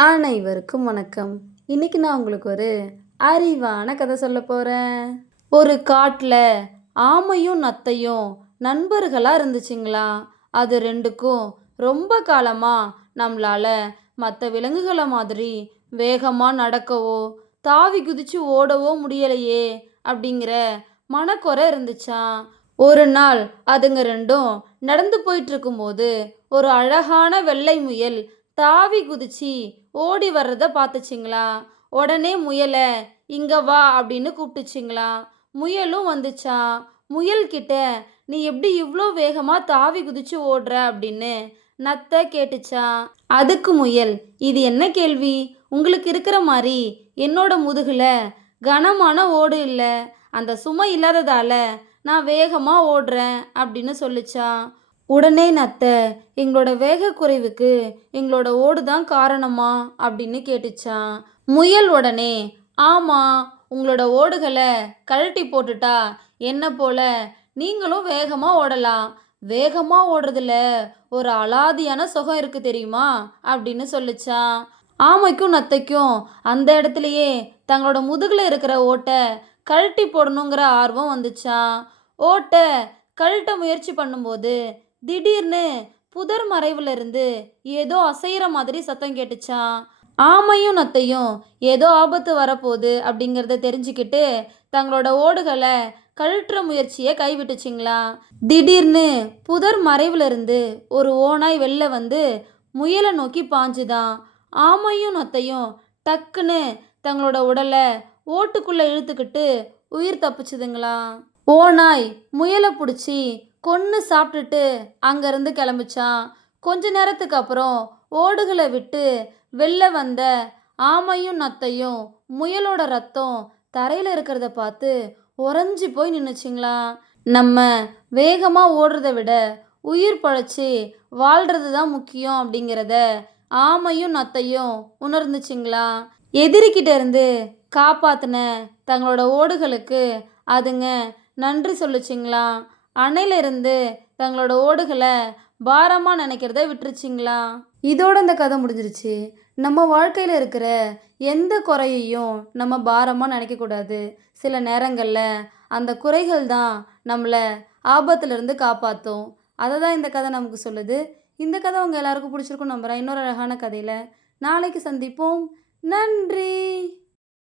அனைவருக்கும் வணக்கம். இன்னைக்கு நான் உங்களுக்கு ஒரு அறிவான கதை சொல்ல போறேன். ஒரு காட்டுல ஆமையும் நத்தையும் நண்பர்களா இருந்துச்சுங்களாம். அது ரெண்டுக்கும் ரொம்ப காலமா நம்மளால மற்ற விலங்குகளை மாதிரி வேகமா நடக்கவோ தாவி குதிச்சு ஓடவோ முடியலையே அப்படிங்கிற மனக்குறை இருந்துச்சாம். ஒரு நாள் அதுங்க ரெண்டும் நடந்து போயிட்டு இருக்கும்போது ஒரு அழகான வெள்ளை முயல் தாவி குதிச்சு ஓடி வர்றத பார்த்துச்சிங்களா. உடனே முயலை இங்க வா அப்படின்னு கூப்பிட்டுச்சிங்களா. முயலும் வந்துச்சாம். முயல் கிட்ட நீ எப்படி இவ்வளோ வேகமா தாவி குதிச்சு ஓடுற அப்படின்னு நத்தை கேட்டுச்சான். அதுக்கு முயல், இது என்ன கேள்வி, உங்களுக்கு இருக்கிற மாதிரி என்னோட முதுகுல கனமான ஓடு இல்லை, அந்த சுமை இல்லாததால நான் வேகமா ஓடுறேன் அப்படின்னு சொல்லிச்சான். உடனே நத்தை, எங்களோட வேக குறைவுக்கு எங்களோட ஓடு தான் காரணமா அப்படின்னு கேட்டுச்சான். முயல் உடனே, ஆமா, உங்களோட ஓடுகளை கழட்டி போட்டுட்டா என்ன போல நீங்களும் வேகமா ஓடலாம். வேகமா ஓடுறதுல ஒரு அலாதியான சுகம் இருக்கு தெரியுமா அப்படின்னு சொல்லிச்சான். ஆமைக்கும் நத்தைக்கும் அந்த இடத்துலையே தங்களோட முதுகுல இருக்கிற ஓட்டை கழட்டி போடணுங்கிற ஆர்வம் வந்துச்சான். ஓட்டை கழட்ட முயற்சி பண்ணும்போது திடீர்னு புதர் மறைவுல இருந்து ஏதோ அசைகிற மாதிரி சத்தம் கேட்டுச்சான். ஆமையும் நத்தையும் ஏதோ ஆபத்து வரப்போகுது அப்படிங்கிறத தெரிஞ்சுக்கிட்டு தங்களோட ஓடுகளை கழற்ற முயற்சியை கைவிட்டுச்சிங்களா. திடீர்னு புதர் மறைவுல இருந்து ஒரு ஓநாய் வெளில வந்து முயலை நோக்கி பாஞ்சுதான். ஆமையும் நத்தையும் டக்குன்னு தங்களோட உடலை ஓட்டுக்குள்ள இழுத்துக்கிட்டு உயிர் தப்பிச்சுதுங்களா. ஓநாய் முயலை பிடிச்சி கொன்று சாப்பிட்டுட்டு அங்கேருந்து கிளம்பிச்சான். கொஞ்ச நேரத்துக்கு அப்புறம் ஓடுகளை விட்டு வெளில வந்த ஆமையும் நத்தையும் முயலோட ரத்தம் தரையில் இருக்கிறத பார்த்து உறைஞ்சி போய் நின்றுச்சிங்களா. நம்ம வேகமாக ஓடுறத விட உயிர் பழைச்சி வாழ்கிறது தான் முக்கியம் அப்படிங்கிறத ஆமையும் நத்தையும் உணர்ந்துச்சிங்களா. எதிரிக்கிட்ட இருந்து காப்பாற்றின தங்களோட ஓடுகளுக்கு அதுங்க நன்றி சொல்லிச்சிங்களா. அணையிலிருந்து தங்களோட ஓடுகளை பாரமாக நினைக்கிறத விட்டுருச்சிங்களா. இதோட இந்த கதை முடிஞ்சிருச்சு. நம்ம வாழ்க்கையில் இருக்கிற எந்த குறையையும் நம்ம பாரமாக நினைக்கக்கூடாது. சில நேரங்களில் அந்த குறைகள் தான் நம்மளை ஆபத்துலேருந்து காப்பாற்றும். அதை தான் இந்த கதை நமக்கு சொல்லுது. இந்த கதை உங்கள் எல்லாருக்கும் பிடிச்சிருக்கும் நம்புகிறேன். இன்னொரு அழகான கதையில் நாளைக்கு சந்திப்போம். நன்றி.